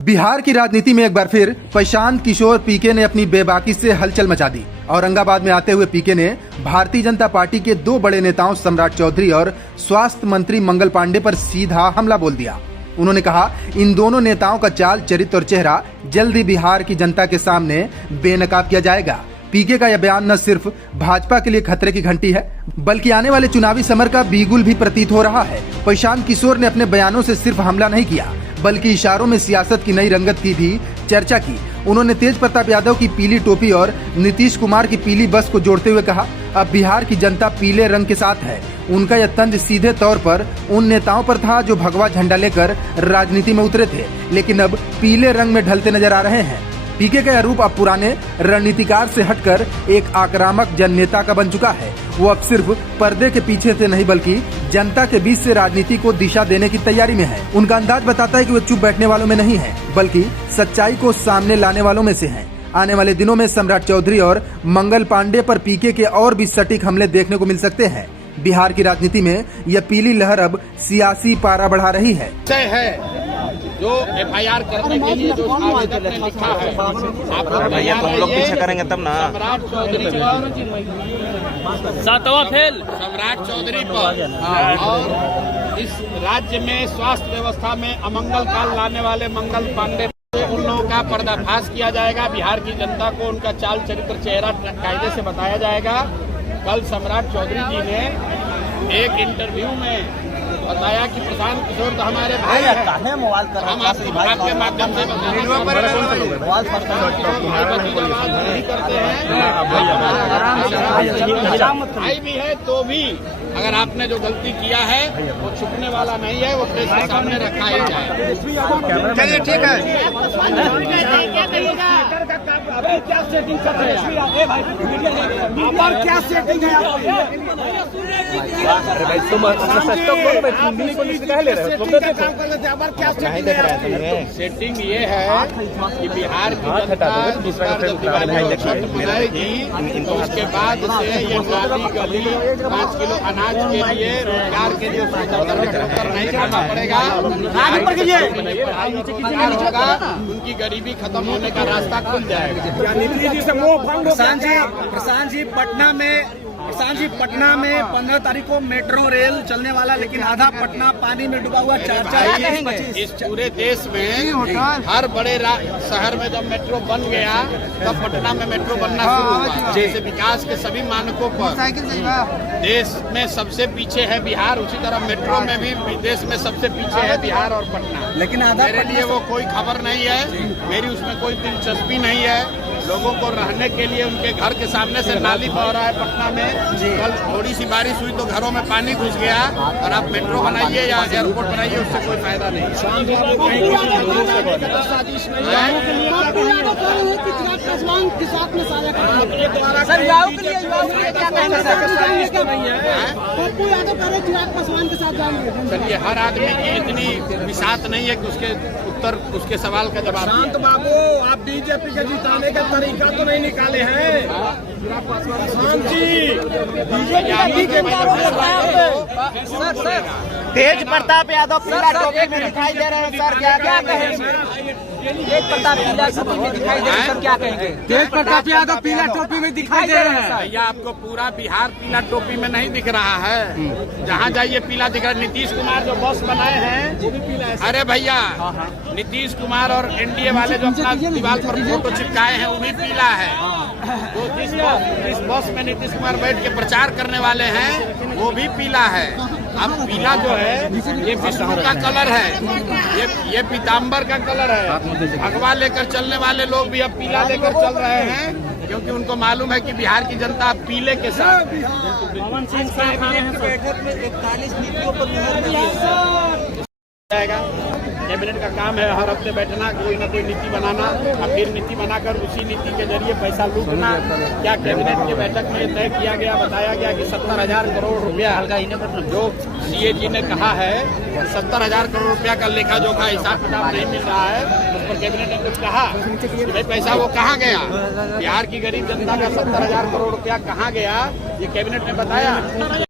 बिहार की राजनीति में एक बार फिर प्रशांत किशोर पीके ने अपनी बेबाकी से हलचल मचा दी। औरंगाबाद में आते हुए पीके ने भारतीय जनता पार्टी के दो बड़े नेताओं सम्राट चौधरी और स्वास्थ्य मंत्री मंगल पांडे पर सीधा हमला बोल दिया। उन्होंने कहा, इन दोनों नेताओं का चाल, चरित्र और चेहरा जल्द ही बिहार की जनता के सामने बेनकाब किया जाएगा। पीके का यह बयान न सिर्फ भाजपा के लिए खतरे की घंटी है, बल्कि आने वाले चुनावी समर का बिगुल भी प्रतीत हो रहा है। प्रशांत किशोर ने अपने बयानों से सिर्फ हमला नहीं किया, बल्कि इशारों में सियासत की नई रंगत की भी चर्चा की। उन्होंने तेज प्रताप यादव की पीली टोपी और नीतीश कुमार की पीली बस को जोड़ते हुए कहा, अब बिहार की जनता पीले रंग के साथ है। उनका यह तंज सीधे तौर पर उन नेताओं पर था जो भगवा झंडा लेकर राजनीति में उतरे थे, लेकिन अब पीले रंग में ढलते नजर आ रहे हैं। पीके का यह रूप अब पुराने रणनीतिकार से हटकर एक आक्रामक जननेता का बन चुका है। वो अब सिर्फ पर्दे के पीछे से नहीं, बल्कि जनता के बीच से राजनीति को दिशा देने की तैयारी में है। उनका अंदाज बताता है कि वो चुप बैठने वालों में नहीं है, बल्कि सच्चाई को सामने लाने वालों में से हैं। आने वाले दिनों में सम्राट चौधरी और मंगल पांडे पर पीके के और भी सटीक हमले देखने को मिल सकते हैं। बिहार की राजनीति में यह पीली लहर अब सियासी पारा बढ़ा रही है। जो एफआईआर करने के लिए जो आवेदक ने लिखा है, आप लोग पीछे करेंगे तब ना। सम्राट चौधरी पर सातवां फेल सम्राट चौधरी पर और इस राज्य में स्वास्थ्य व्यवस्था में अमंगल काल लाने वाले मंगल पांडे, उन लोगों का पर्दाफाश किया जाएगा। बिहार की जनता को उनका चाल चरित्र चेहरा कायदे से बताया जाएगा। कल सम्राट चौधरी जी ने एक इंटरव्यू में बताया कि प्रशांत किशोर तो हमारे भाई हैं। हम आपके माध्यम से भाई भी है, तो भी अगर आपने जो गलती किया है वो छुपने वाला नहीं है, वो प्रेस के सामने रखा ही जाए। चलिए ठीक है। क्या सेटिंग कर रहे हैं? क्या सेटिंग है? अरे भाई तुम सेटिंग ये है कि बिहार की जनता मनाएगी, उसके बाद से ये नाली गली 5 किलो अनाज के लिए, रोजगार के लिए नहीं करना पड़ेगा। उनकी गरीबी खत्म होने का रास्ता खुल जाएगा। प्रशांत जी, पटना में 15 तारीख को मेट्रो रेल चलने वाला, लेकिन आधा पटना पानी में डूबा हुआ। इस पूरे देश में हर बड़े शहर में जब मेट्रो बन गया, तब पटना में मेट्रो बनना शुरू हुआ। जैसे विकास के सभी मानकों पर देश में सबसे पीछे है बिहार, उसी तरह मेट्रो में भी देश में सबसे पीछे है बिहार और पटना। लेकिन मेरे लिए वो कोई खबर नहीं है, मेरी उसमें कोई दिलचस्पी नहीं है। लोगों को रहने के लिए उनके घर के सामने से नाली बह रहा है पटना में। कल थोड़ी सी बारिश हुई तो घरों में पानी घुस गया, और आप मेट्रो बनाइए या एयरपोर्ट बनाइए, उससे कोई फायदा नहीं है। चलिए, हर आदमी की इतनी विसात नहीं है कि उसके सवाल का जवाब। शांत बाबू, आप बीजेपी के जिताने का तरीका तो नहीं निकाले हैं। शांत जी, तेज प्रताप यादव पीला टोपी में दिखाई दे रहे हैं सर, क्या कहेंगे? तेज प्रताप पीला टोपी में दिखाई दे रहे हैं सर, क्या कहेंगे? तेज प्रताप यादव पीला टोपी में दिखाई दे रहे हैं। भैया, आपको पूरा बिहार पीला टोपी में नहीं दिख रहा है। जहाँ जाइए पीला दिख रहा है। नीतीश कुमार जो बस बनाए हैं वो भी पीला है। अरे भैया, नीतीश कुमार और एनडीए वाले जो अपना दीवार पर फोटो चिपकाए हैं वो भी पीला है। तो जिस बस में नीतीश कुमार बैठ के प्रचार करने वाले हैं वो भी पीला है। अब पीला जो है ये विष्णु का कलर है, ये पीताम्बर का कलर है। भगवा लेकर चलने वाले लोग भी अब पीला लेकर चल रहे हैं, क्योंकि उनको मालूम है कि बिहार की जनता पीले के साथ। कैबिनेट का काम है हर हफ्ते बैठना, कोई न कोई नीति बनाना, और फिर नीति बनाकर उसी नीति के जरिए पैसा लूटना। क्या कैबिनेट की बैठक में तय किया गया, बताया गया कि 70,000 करोड़ रुपया जो सीएजी ने कहा है, 70,000 करोड़ रुपया का लेखा जोखा हिसाब किताब नहीं मिल रहा है। उस पर कैबिनेट ने कुछ कहा कि भाई पैसा वो कहाँ गया, बिहार की गरीब जनता का 70,000 करोड़ रुपया कहाँ गया, ये कैबिनेट ने बताया।